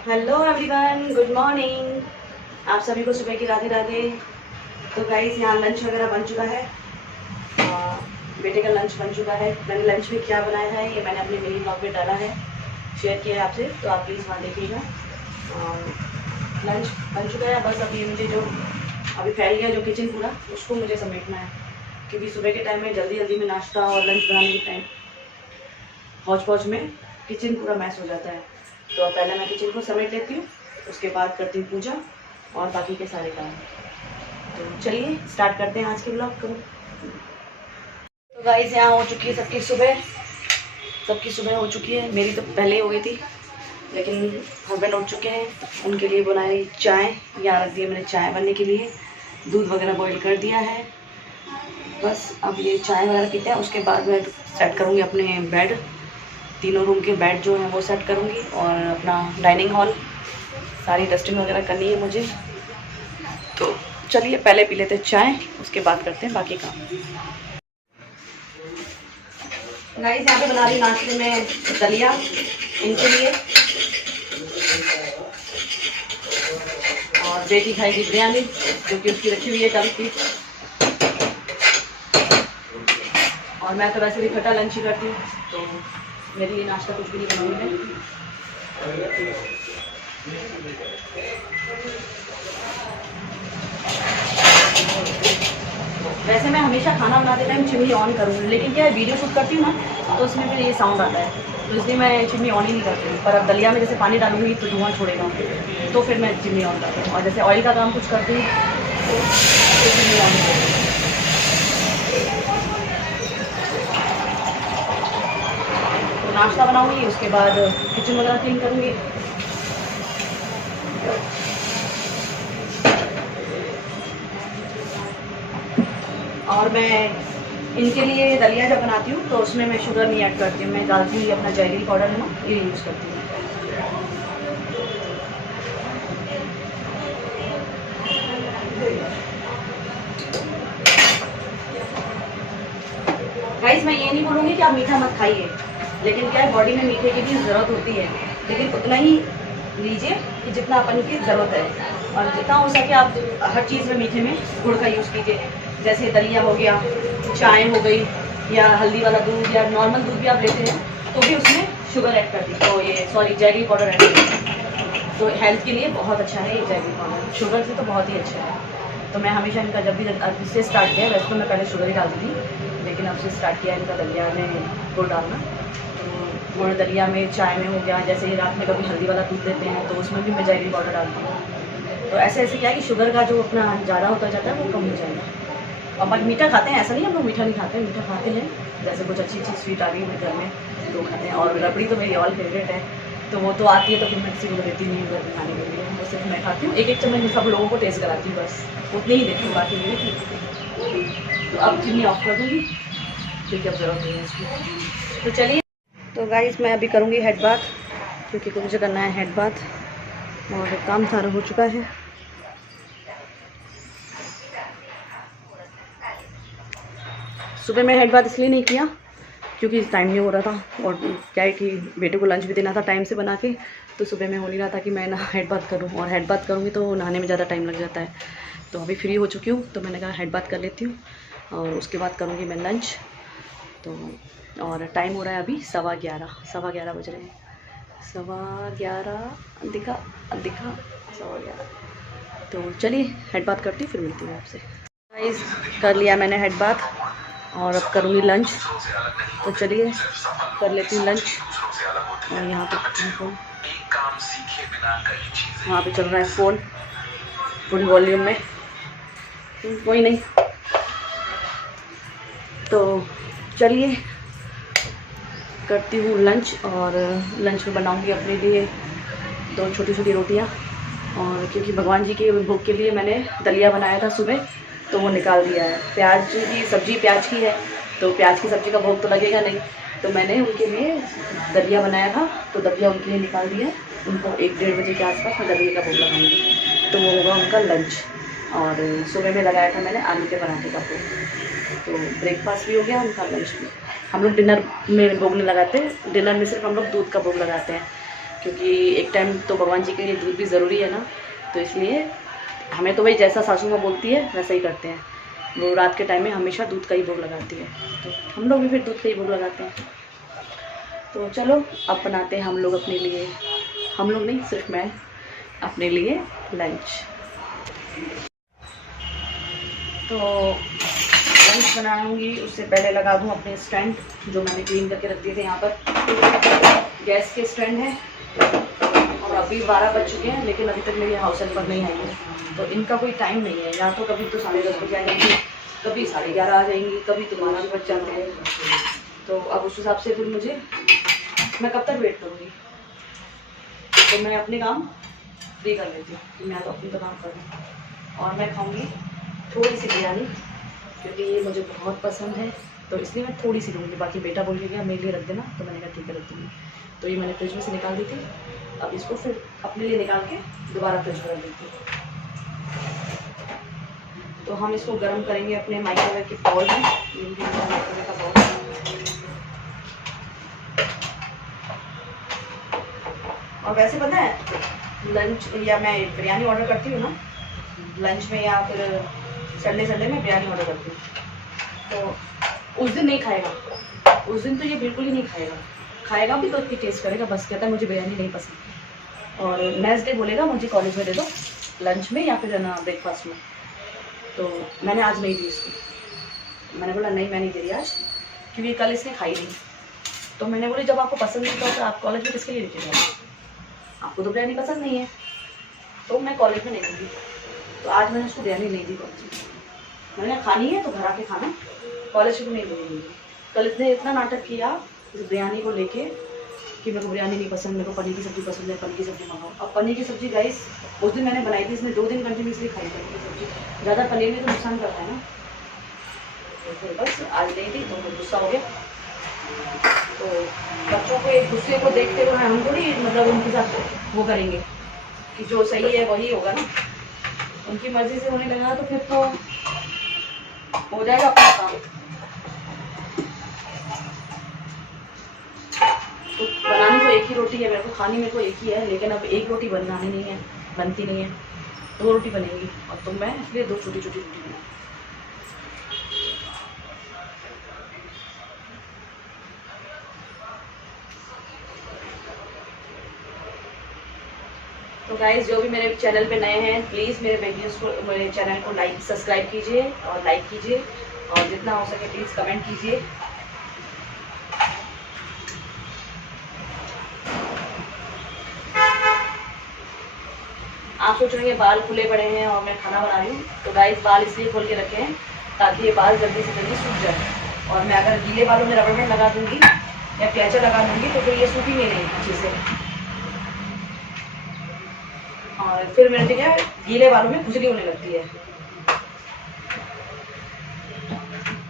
Hello everyone, good morning. आप सभी को सुबह की राधे राधे। तो गाइस, यहाँ लंच वगैरह बन चुका है। बेटे का लंच बन चुका है। मैंने लंच में क्या बनाया है ये मैंने अपने मिनी ब्लॉग में डाला है, शेयर किया है आपसे, तो आप प्लीज़ वहाँ देखिएगा। लंच बन चुका है। बस अभी मुझे जो अभी फैल गया जो किचन पूरा, उसको मुझे समेटना है, क्योंकि सुबह के टाइम में जल्दी जल्दी में नाश्ता और लंच बनाने के टाइम हौच पौच में किचन पूरा मैस हो जाता है। तो पहले मैं किचन को समेट लेती हूँ, उसके बाद करती हूँ पूजा और बाकी के सारे काम। तो चलिए स्टार्ट करते हैं आज के ब्लॉग को। तो गाइस, यहाँ हो चुकी है सबकी सुबह हो चुकी है। मेरी तो पहले ही हो गई थी, लेकिन हस्बैंड उठ चुके हैं। उनके लिए बनाई चाय, यहाँ रख दिया मैंने चाय बनने के लिए। दूध वगैरह बॉईल कर दिया है। बस अब ये चाय वगैरह पीते हैं, उसके बाद मैं सेट करूँगी अपने बेड। तीनों रूम के बेड जो हैं वो सेट करूँगी, और अपना डाइनिंग हॉल सारी डस्टिंग वगैरह करनी है मुझे। तो चलिए पहले पी लेते हैं चाय, उसके बाद करते हैं बाकी काम। गाइस, यहाँ पे बना रही नाश्ते में दलिया इनके लिए, और बेटी खाएगी बिरयानी जो कि उसकी रखी हुई है कल की। और मैं तो वैसे भी खट्टा लंच ही करती हूँ, तो मेरे लिए नाश्ता कुछ भी नहीं बनाऊंगी मैं। वैसे मैं हमेशा खाना बनाते टाइम चिमनी ऑन करूँगी, लेकिन क्या है, वीडियो शूट करती हूँ ना, तो उसमें फिर ये साउंड आता है, तो इसलिए मैं चिमनी ऑन ही नहीं करती हूँ। पर अब दलिया में जैसे पानी डालूंगी तो धुआं छोड़ेगा, तो फिर मैं चिमनी ऑन करती हूँ। और जैसे ऑयल का काम कुछ करती हूँ तो चिमनी ऑन करती हूँ। तो नाश्ता बनाऊँगी, उसके बाद किचन वगैरह क्लीन करूँगी। और मैं इनके लिए दलिया जब बनाती हूँ तो उसमें मैं शुगर नहीं ऐड करती हूँ, मैं डालती हूँ अपना जैगरी पाउडर है ना, ये यूज़ करती हूँ। गाइस, मैं ये नहीं बोलूँगी कि आप मीठा मत खाइए, लेकिन क्या है, बॉडी में मीठे की भी ज़रूरत होती है, लेकिन उतना ही लीजिए कि जितना अपन की ज़रूरत है। और जितना हो सके आप हर चीज़ में मीठे में गुड़ का यूज़ कीजिए। जैसे दलिया हो गया, चाय हो गई, या हल्दी वाला दूध या नॉर्मल दूध भी आप लेते हैं तो भी उसमें शुगर ऐड कर दी, तो ये सॉरी जैगरी पाउडर ऐड कर दी। तो हेल्थ के लिए बहुत अच्छा है ये जैगरी पाउडर, शुगर से तो बहुत ही अच्छा है। तो मैं हमेशा इनका जब भी इससे स्टार्ट किया, वैसे तो मैं पहले शुगर ही डालती थी, लेकिन अब से स्टार्ट किया इनका दलिया में गुड़ डालना। तो गुड़ दलिया में, चाय में हो गया, जैसे रात में कभी हल्दी वाला दूध देते हैं तो उसमें भी मैं जैगरी पाउडर डालती हूँ। तो ऐसे ऐसे क्या है कि शुगर का जो अपना ज़्यादा होता जाता है वो कम हो जाएगा। और बट मीठा खाते हैं, ऐसा नहीं हम लोग मीठा नहीं खाते, मीठा खाते हैं। जैसे कुछ अच्छी अच्छी स्वीट आ गई है घर में तो खाते हैं। और रबड़ी तो मेरी ऑल फेवरेट है, तो वो तो आती है तो फिर मैं किसी को देती नहीं हूँ घर में खाने के लिए, वो सिर्फ मैं खाती हूँ। एक एक चम्मच सब लोगों को टेस्ट कराती हूँ, बस उतनी ही देती हूँ, बाकी नहीं। तो अब चिमनी ऑफ कर दूँगी, क्योंकि अब ज़रूरत नहीं है इसकी। तो चलिए, तो गाइस मैं अभी करूँगी हेड बाथ, क्योंकि मुझे करना है हेड बाथ, और काम सारा हो चुका है। सुबह मैं हेड बाथ इसलिए नहीं किया क्योंकि टाइम नहीं हो रहा था, और क्या है कि बेटे को लंच भी देना था टाइम से बना के, तो सुबह में हो नहीं रहा था कि मैं ना हेड बाथ करूँ, और हेड बाथ करूँगी तो नहाने में ज़्यादा टाइम लग जाता है। तो अभी फ्री हो चुकी हूँ, तो मैंने कहा हेड बाथ कर लेती हूँ, और उसके बाद करूँगी मैं लंच। तो और टाइम हो रहा है अभी 11:15 बज रहे हैं, 11:15 दिखा 11:15। तो चलिए हेड बाथ करती हूँ, फिर मिलती हूँ आपसे। गाइस, कर लिया मैंने हेड बाथ, और अब करूँगी लंच। तो चलिए कर लेती हूँ लंच। और यहाँ पे फ़ोन, वहाँ पे चल रहा है फ़ोन फुल वॉल्यूम में, कोई नहीं। तो चलिए करती हूँ लंच, और लंच में बनाऊँगी अपने लिए 2 छोटी छोटी रोटियाँ। और क्योंकि भगवान जी के भोग के लिए मैंने दलिया बनाया था सुबह, तो वो निकाल दिया है। प्याज की सब्ज़ी प्याज की है, तो प्याज की सब्ज़ी का भोग तो लगेगा नहीं, तो मैंने उनके लिए दलिया बनाया था, तो दलिया उनके लिए निकाल दिया। उनको 1-1:30 बजे के आसपास मैं दलिया का भोग लगाऊंगी, तो वो होगा उनका लंच। और सुबह में लगाया था मैंने आलू के पराठे का भोग, तो ब्रेकफास्ट भी हो गया उनका, लंच भी। हम लोग डिनर में भोग नहीं लगाते, डिनर में सिर्फ हम लोग दूध का भोग लगाते हैं। क्योंकि एक टाइम तो भगवान जी के लिए दूध भी ज़रूरी है ना, तो इसलिए हमें तो भाई जैसा सासू माँ बोलती है वैसा ही करते हैं। वो रात के टाइम में हमेशा दूध का ही भोग लगाती है, तो हम लोग भी फिर दूध का ही भोग लगाते हैं। तो चलो अब बनाते हैं हम लोग अपने लिए, हम लोग नहीं सिर्फ मैं, अपने लिए लंच। तो लंच बनाऊंगी उससे पहले लगा दूं अपने स्टैंड जो मैंने क्लीन करके रख दिए थे। यहाँ पर गैस के स्टैंड है और अभी 12 बज चुके हैं, लेकिन अभी तक मेरी हाउस हेल्पर नहीं आई है। तो इनका कोई टाइम नहीं है, या तो कभी तो 10:30 बजे आएंगी, कभी 11:30 आ जाएंगी, कभी तो 12 बज जाते हैं। तो अब उस हिसाब से फिर मुझे, मैं कब तक वेट करूँगी, तो मैं अपने काम फ्री कर लेती हूँ कि मैं तो अपनी तो काम कर लूँ। और मैं खाऊँगी थोड़ी सी बिरयानी, क्योंकि ये मुझे बहुत पसंद है, तो इसलिए मैं थोड़ी सी लूँगी। बाकी बेटा बोल के गया मेरे लिए रख देना, तो मैंने कहा ठीक है रख दूँगी। तो ये मैंने फ्रिज में से निकाल दी थी, अब इसको फिर अपने लिए निकाल के दोबारा फ्रिज में रख देती हूँ। तो हम इसको गर्म करेंगे अपने माइक्रोवेव के बाउल में। माइक्रोवेव का बाउल, और वैसे पता है लंच या मैं बिरयानी ऑर्डर करती हूँ ना लंच में, या फिर संडे में बिरयानी ऑर्डर करती हूँ, तो उस दिन नहीं खाएगा, उस दिन तो ये बिल्कुल ही नहीं खाएगा, खाएगा भी तो उसकी टेस्ट करेगा, बस कहता है मुझे बिरयानी नहीं पसंद। और नेक्स्ट डे बोलेगा मुझे कॉलेज में दे दो लंच में या फिर ना ब्रेकफास्ट में। तो मैंने आज नहीं दी इसको, मैंने बोला नहीं मैं नहीं दे रही आज, क्योंकि कल इसने खाई नहीं। तो मैंने बोली जब आपको पसंद नहीं था तो आप कॉलेज में किसके लिए लेके जाओगे, आपको तो बिरयानी पसंद नहीं है, तो मैं कॉलेज में नहीं दूँगी। तो आज मैंने उसको बिरयानी नहीं दी कॉलेज में, मैंने खानी है तो घर आके खाना, कॉलेज में नहीं दूँगी। कल इसने इतना नाटक किया इस बिरयानी को लेके कि मेरे को बिरयानी नहीं पसंद, मेरे को पनीर की सब्ज़ी पसंद है, पनीर की सब्ज़ी मंगाओ। अब पनीर की सब्ज़ी गाइस उस दिन मैंने बनाई थी, इसने 2 दिन कंटिन्यूसली खाई पनीर की सब्ज़ी। ज़्यादा पनीर में तो नुकसान करता है ना, तो फिर बस आज नहीं थी तो गुस्सा हो गया। तो बच्चों को एक दूसरे को देखते हुए हम थोड़ी मतलब उनके साथ वो करेंगे कि जो सही है वही होगा ना, उनकी मर्ज़ी से होने लगा तो फिर तो हो जाएगा अपना काम। तो बनानी तो एक ही रोटी है, मेरे को खानी मेरे को एक ही है, लेकिन अब एक रोटी बनानी नहीं है, बनती नहीं है, 2 रोटी बनेगी। और तो मैं इसलिए 2 छोटी छोटी रोटी बनाऊँ। तो गाइस जो भी मेरे चैनल पे नए हैं प्लीज़ मेरे वीडियोस को, मेरे चैनल को सब्सक्राइब कीजिए और लाइक कीजिए, और जितना हो सके प्लीज़ कमेंट कीजिए। आप सोच रहे हैं बाल खुले पड़े हैं और मैं खाना बना रही हूँ, तो गाइस बाल इसलिए खोल के रखे हैं ताकि ये बाल जल्दी से जल्दी सूख जाए। और मैं अगर गीले बालों में रबर बैंड लगा दूँगी या क्लचर लगा दूँगी तो फिर ये सूखेंगे नहीं अच्छे से, और फिर मेरे क्या गीले बालों में खुजली होने लगती है,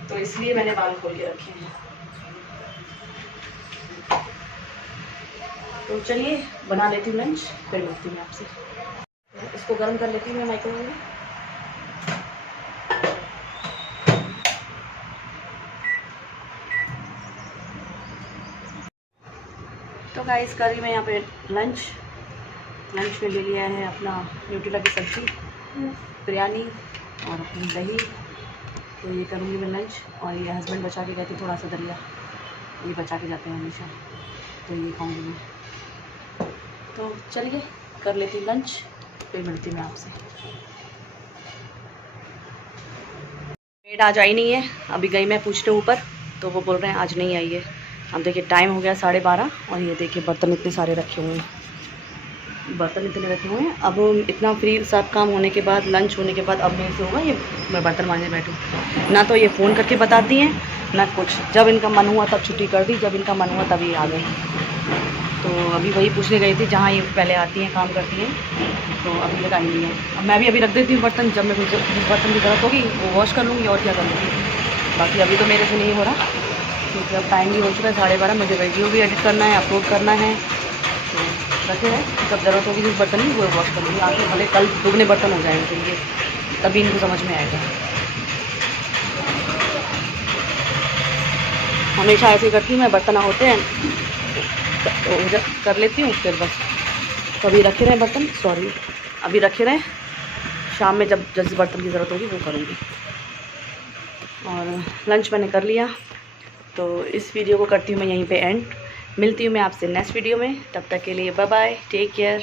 तो इसलिए मैंने बाल खोल के रखे हैं। तो चलिए बना लेती हूँ लंच, फिर मिलती हूँ आपसे। तो इसको गर्म कर लेती हूँ मैं माइक्रोवेव में। तो गाइस करी मैं यहाँ पे लंच में ले लिया है अपना न्यूट्रेला की सब्ज़ी, बिरयानी और अपनी दही। तो ये करूँगी मैं लंच, और ये हस्बैंड बचा के गए थे थोड़ा सा दलिया, ये बचा के जाते हैं हमेशा, तो ये खाऊंगी मैं। तो चलिए कर लेती हूँ लंच, फिर मिलती मैं आपसे। मेड आज आई नहीं है, अभी गई मैं पूछने ऊपर, तो वो बोल रहे हैं आज नहीं आई है। अब देखिए टाइम हो गया 12:30, और ये देखिए बर्तन इतने सारे रखे हुए हैं, बर्तन इतने रखे हुए हैं। अब इतना फ्री सब काम होने के बाद, लंच होने के बाद अब मेरे से होगा ये मैं बर्तन मांजने बैठूँ? ना तो ये फ़ोन करके बताती हैं ना कुछ, जब इनका मन हुआ तब छुट्टी कर दी, जब इनका मन हुआ तब ये आ गए। तो अभी वही पूछने गई थी जहाँ ये पहले आती हैं काम करती हैं, तो अभी तक आई नहीं है। अब मैं भी अभी रख देती हूँ बर्तन, जब मैं जिस बर्तन की ज़रूरत होगी वो वॉश कर लूँगी, और क्या करूँगी। बाकी अभी तो मेरे से नहीं हो रहा, क्योंकि अब टाइम भी हो चुका है 12:30, मुझे वीडियो भी एडिट करना है, अपलोड करना है। तो रखे हैं, जब ज़रूरत होगी जिस बर्तन की वो वॉश कर लूँगी। आगे भले कल दुगने बर्तन हो जाएंगे, ये तभी इनको समझ में आएगा। हमेशा ऐसे करती हूँ मैं, बर्तन होते हैं कर लेती हूँ फिर बस। तो अभी रखे रहे बर्तन, सॉरी अभी रखे रहे, शाम में जब जिस बर्तन की ज़रूरत होगी वो करूँगी। और लंच मैंने कर लिया, तो इस वीडियो को करती हूँ मैं यहीं पे एंड। मिलती हूँ मैं आपसे नेक्स्ट वीडियो में, तब तक के लिए बाय बाय, टेक केयर।